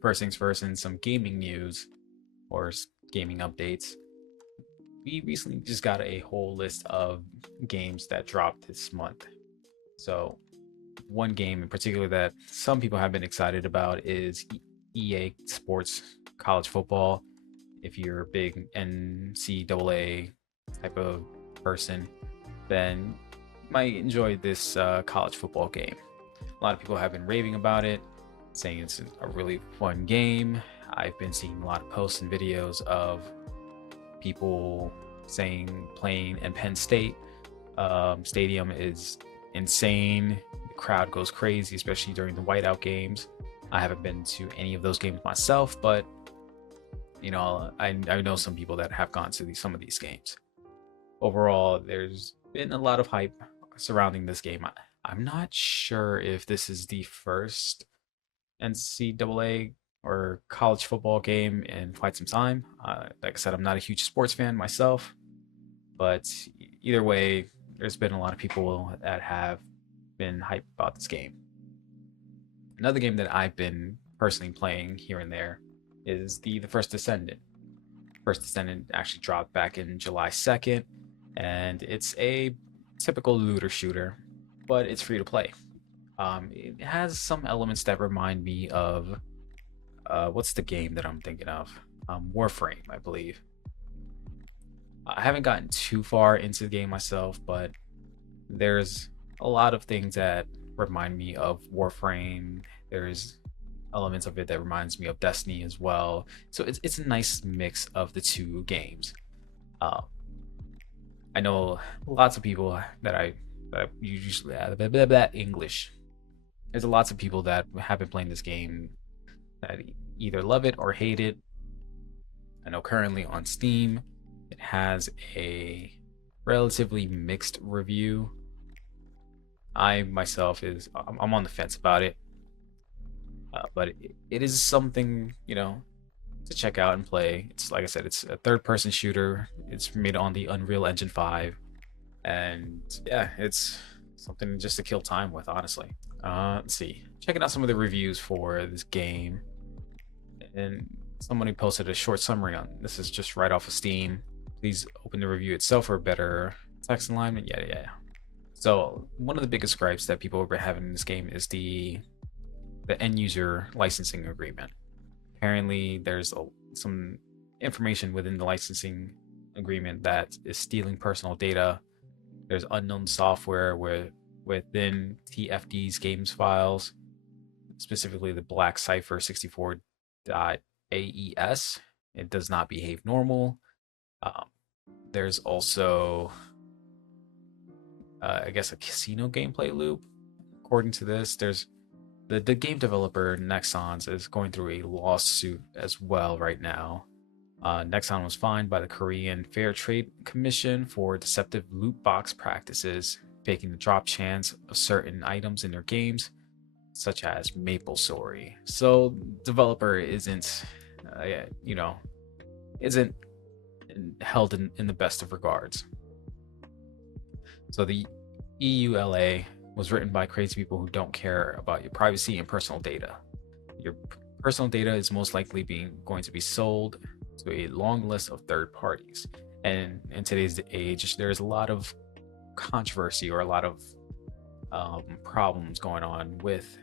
first things first, in some gaming news or gaming updates, we recently just got a whole list of games that dropped this month. So, one game in particular that some people have been excited about is EA Sports College Football. If you're a big NCAA type of person, then you might enjoy this college football game. A lot of people have been raving about it, saying it's a really fun game. I've been seeing a lot of posts and videos of people saying playing in Penn State stadium is insane. The crowd goes crazy, especially during the whiteout games. I haven't been to any of those games myself, but I know some people that have gone to some of these games. Overall, there's been a lot of hype surrounding this game. I'm not sure if this is the first NCAA or college football game in quite some time. Like I said, I'm not a huge sports fan myself, but either way, there's been a lot of people that have been hyped about this game. Another game that I've been personally playing here and there is the First Descendant. First Descendant actually dropped back in July 2nd, and it's a typical looter shooter, but it's free to play. It has some elements that remind me of what's the game that I'm thinking of? Warframe, I believe. I haven't gotten too far into the game myself, but there's a lot of things that remind me of Warframe. There's elements of it that reminds me of Destiny as well. So it's a nice mix of the two games. I know lots of people that usually English. There's lots of people that have been playing this game that either love it or hate it. I know currently on Steam it has a relatively mixed review. I myself I'm on the fence about it, but it is something to check out and play. It's like I said, it's a third-person shooter. It's made on the Unreal Engine 5, and yeah, it's something just to kill time with, honestly. Let's see, checking out some of the reviews for this game, and somebody posted a short summary on this. Is just right off of Steam. Please open the review itself for better text alignment. Yeah. So one of the biggest gripes that people have been having in this game is the end user licensing agreement. Apparently, there's some information within the licensing agreement that is stealing personal data. There's unknown software within TFD's games files, specifically the Black Cipher 64.aes. It does not behave normal. There's also I guess a casino gameplay loop. According to this, there's the game developer Nexons is going through a lawsuit as well right now. Nexon was fined by the Korean Fair Trade Commission for deceptive loot box practices, faking the drop chance of certain items in their games, such as MapleStory. So, developer isn't held in the best of regards. So the EULA was written by crazy people who don't care about your privacy and personal data. Your personal data is most likely going to be sold to a long list of third parties. And in today's age, there's a lot of controversy or a lot of problems going on with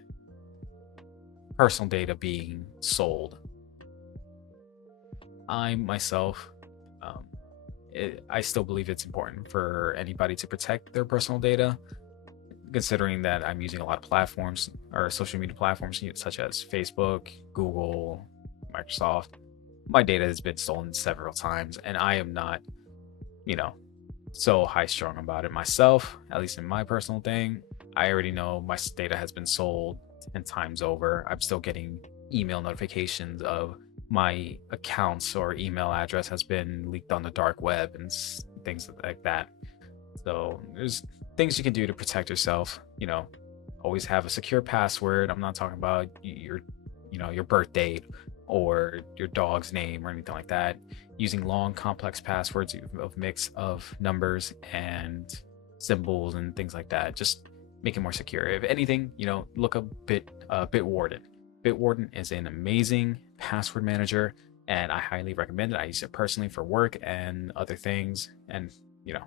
personal data being sold. I myself, I still believe it's important for anybody to protect their personal data, considering that I'm using a lot of platforms or social media platforms such as Facebook, Google, Microsoft. My data has been stolen several times, and I am not, so high strung about it myself, at least in my personal thing. I already know my data has been sold 10 times over. I'm still getting email notifications of my accounts or email address has been leaked on the dark web and things like that. So there's things you can do to protect yourself. Always have a secure password. I'm not talking about your birth date or your dog's name or anything like that. Using long, complex passwords of mix of numbers and symbols and things like that. Just make it more secure. If anything, look up Bitwarden. Bitwarden is an amazing password manager, and I highly recommend it. I use it personally for work and other things, and you know,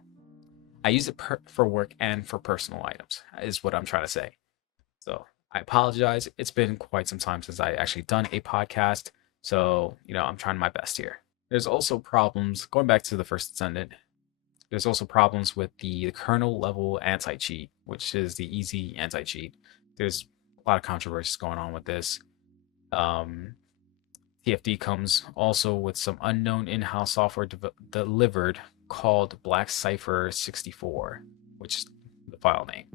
I use it for work and for personal items, is what I'm trying to say. So I apologize. It's been quite some time since I actually done a podcast. So, I'm trying my best here. There's also problems, going back to the first descendant, there's also problems with the kernel level anti cheat, which is the easy anti cheat. There's a lot of controversies going on with this. Um, TFD comes also with some unknown in house software delivered called Black Cipher 64, which is the file name.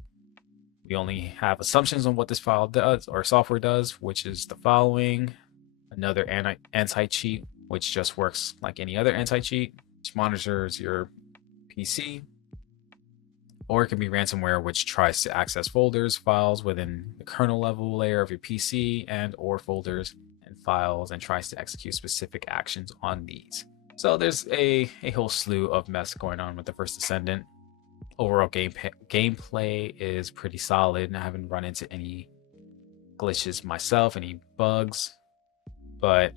We only have assumptions on what this file does or software does, which is the following: another anti cheat, which just works like any other anti cheat, which monitors your PC, or it can be ransomware, which tries to access folders, files within the kernel level layer of your PC and/or folders and files, and tries to execute specific actions on these. So there's a whole slew of mess going on with the first Descendant. Overall gameplay is pretty solid, and I haven't run into any glitches myself, any bugs, but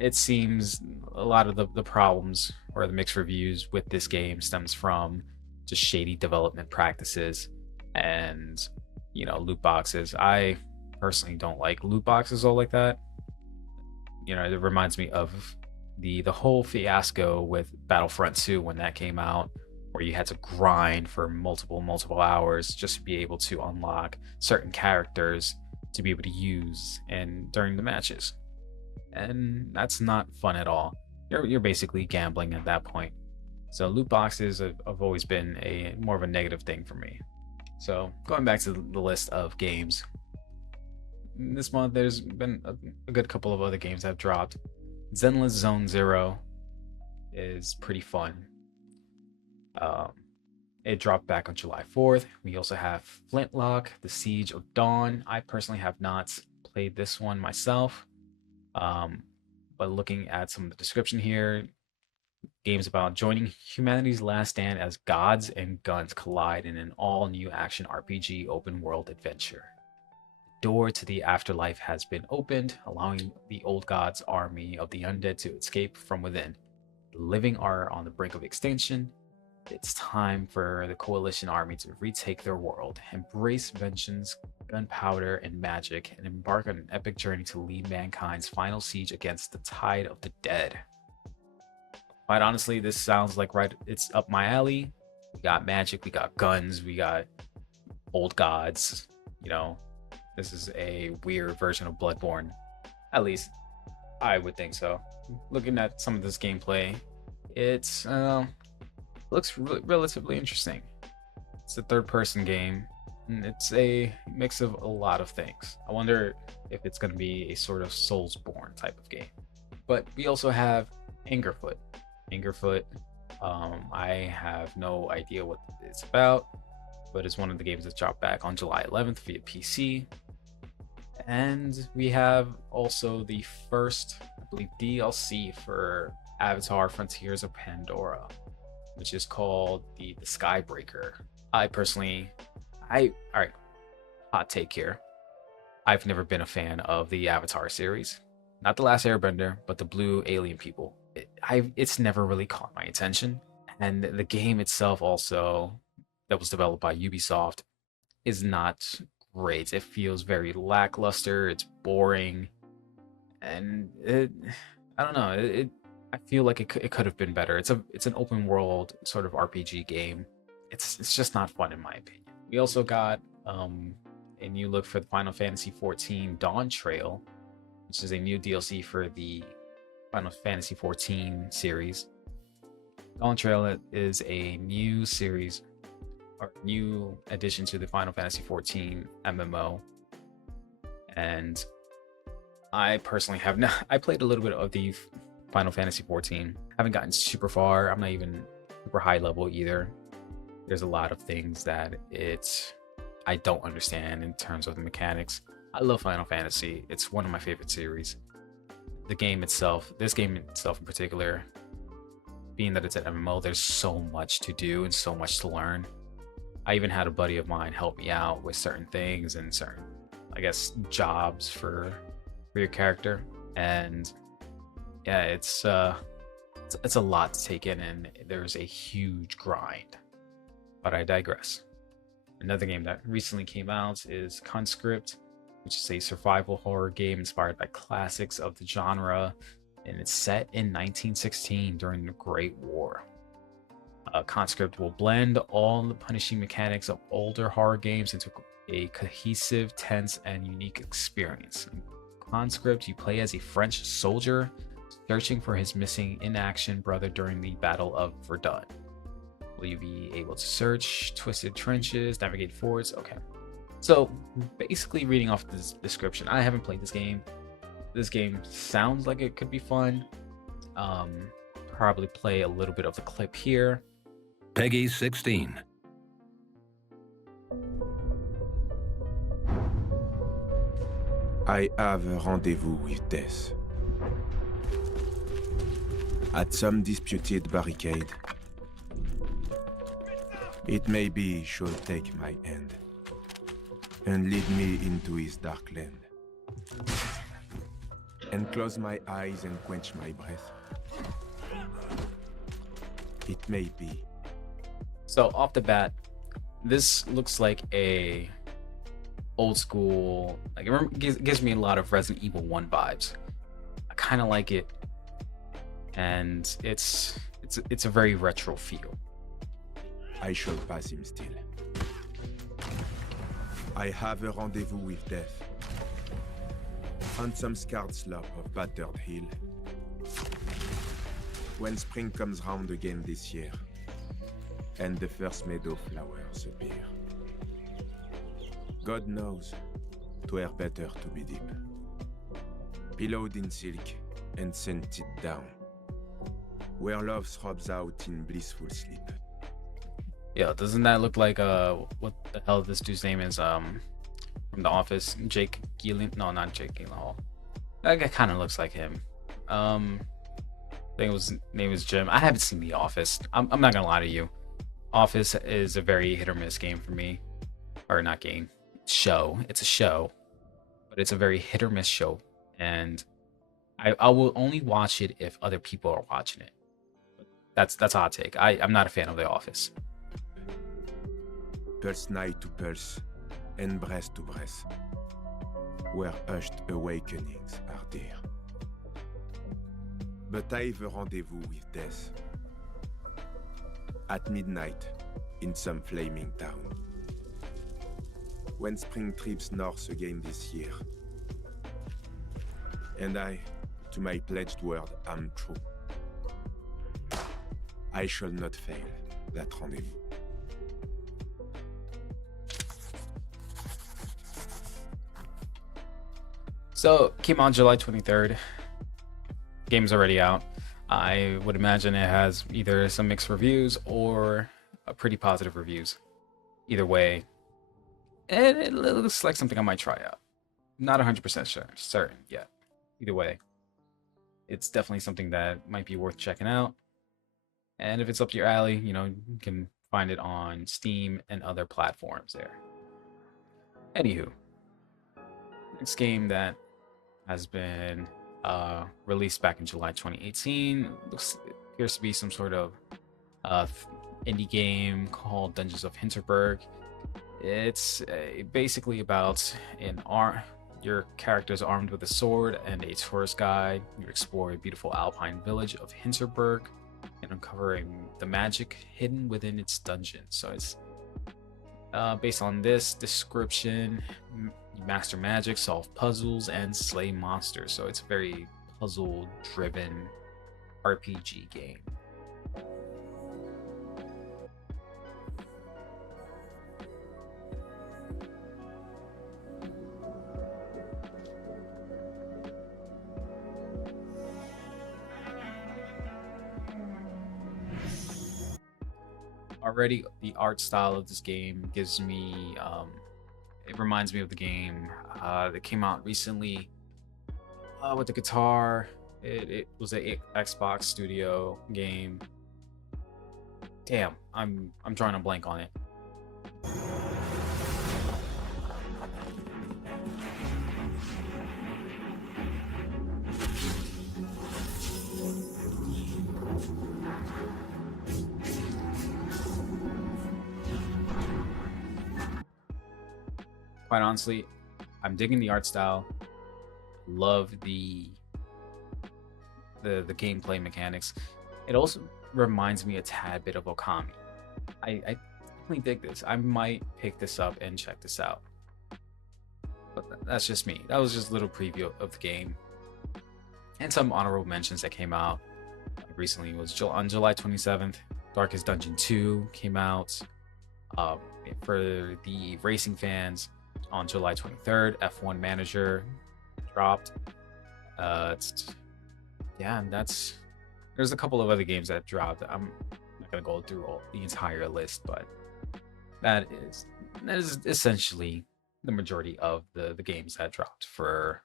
it seems a lot of the problems or the mixed reviews with this game stems from just shady development practices and loot boxes. I personally don't like loot boxes all like that. It reminds me of the whole fiasco with Battlefront 2 when that came out, where you had to grind for multiple hours just to be able to unlock certain characters to be able to use and during the matches. And that's not fun at all. You're basically gambling at that point. So loot boxes have always been a more of a negative thing for me. So going back to the list of games, this month there's been a good couple of other games that have dropped. Zenless Zone Zero is pretty fun. It dropped back on July 4th. We also have Flintlock, The Siege of Dawn. I personally have not played this one myself. But looking at some of the description here, games about joining humanity's last stand as gods and guns collide in an all-new action RPG open world adventure. The door to the afterlife has been opened, allowing the old gods' army of the undead to escape from within. The living are on the brink of extinction. It's time for the coalition army to retake their world, embrace vengeance, gunpowder, and magic, and embark on an epic journey to lead mankind's final siege against the tide of the dead. Quite honestly, this sounds like it's up my alley. We got magic, we got guns, we got old gods. This is a weird version of Bloodborne. At least, I would think so. Looking at some of this gameplay, it's looks relatively interesting. It's a third-person game, and it's a mix of a lot of things. I wonder if it's going to be a sort of Soulsborne type of game. But we also have Angerfoot. I have no idea what it's about, but it's one of the games that dropped back on July 11th via PC. And we have also the first, I believe, DLC for Avatar: Frontiers of Pandora, which is called the Skybreaker. All right, hot take here. I've never been a fan of the Avatar series. Not The Last Airbender, but the blue alien people. It's never really caught my attention. And the game itself also, that was developed by Ubisoft, is not great. It feels very lackluster, it's boring, and I don't know, I feel like it could have been better. It's an open world sort of RPG game. It's just not fun in my opinion. We also got a new look for the Final Fantasy XIV Dawn Trail, which is a new DLC for the Final Fantasy XIV series. Dawn Trail is a new series or new addition to the Final Fantasy XIV MMO, and I personally have not. I played a little bit of the Final Fantasy XIV. Haven't gotten super far. I'm not even super high level either. There's a lot of things that I don't understand in terms of the mechanics. I love Final Fantasy. It's one of my favorite series. This game itself in particular, being that it's an MMO, there's so much to do and so much to learn. I even had a buddy of mine help me out with certain things and certain I guess, jobs for your character, and yeah, it's a lot to take in, and there's a huge grind. But I digress. Another game that recently came out is Conscript, which is a survival horror game inspired by classics of the genre, and it's set in 1916 during the Great War. Conscript will blend all the punishing mechanics of older horror games into a cohesive, tense, and unique experience. In Conscript, you play as a French soldier searching for his missing in action brother during the Battle of Verdun. Will you be able to search twisted trenches, navigate forts? Okay. So, basically, reading off this description, I haven't played this game. This game sounds like it could be fun. Probably play a little bit of the clip here. Peggy 16. I have a rendezvous with death. At some disputed barricade, it may be shall take my hand and lead me into his dark land, and close my eyes and quench my breath. It may be. So off the bat, this looks like a old school, like it gives me a lot of Resident Evil 1 vibes. I kind of like it, and it's a very retro feel. I shall pass him still. I have a rendezvous with death on some scarred slope of battered hill. When spring comes round again this year, and the first meadow flowers appear. God knows, 'twere better to be deep, pillowed in silk and scented down, where love throbs out in blissful sleep. Yeah, doesn't that look like what the hell this dude's name is from The Office? Jake Gyllenhaal? No, not Jake Gyllenhaal. That guy kind of looks like him. I think his name was Jim. I haven't seen The Office. I'm not gonna lie to you. Office is a very hit or miss game for me, or not game, show. It's a show, but it's a very hit or miss show, and I will only watch it if other people are watching it. That's a hot take. I'm not a fan of The Office. Pulse nigh to pulse, and breast to breast, where hushed awakenings are dear. But I've a rendezvous with death, at midnight, in some flaming town, when spring trips north again this year. And I, to my pledged word, am true. I shall not fail that rendezvous. So, came on July 23rd. Game's already out. I would imagine it has either some mixed reviews or a pretty positive reviews. Either way, it looks like something I might try out. Not 100% certain yet. Either way, it's definitely something that might be worth checking out. And if it's up your alley, you can find it on Steam and other platforms there. Anywho, next game that has been released back in July 2018 appears to be some sort of indie game called Dungeons of Hinterberg. It's basically about your character's armed with a sword and a tourist guide. You explore a beautiful alpine village of Hinterberg and uncovering the magic hidden within its dungeon. So it's based on this description, you master magic, solve puzzles, and slay monsters. So it's a very puzzle-driven RPG game. Already, the art style of this game gives me, it reminds me of the game that came out recently with the guitar. It was a Xbox Studio game. Damn, I'm drawing a blank on it. quite honestly, I'm digging the art style. Love the gameplay mechanics. It also reminds me a tad bit of Okami. I definitely dig this. I might pick this up and check this out. But that's just me. That was just a little preview of the game. And some honorable mentions that came out recently was on July 27th. Darkest Dungeon 2 came out. Um, for the racing fans, on July 23rd, F1 Manager dropped. Yeah, and there's a couple of other games that dropped. I'm not gonna go through the entire list, but that is essentially the majority of the games that dropped for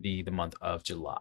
the month of July.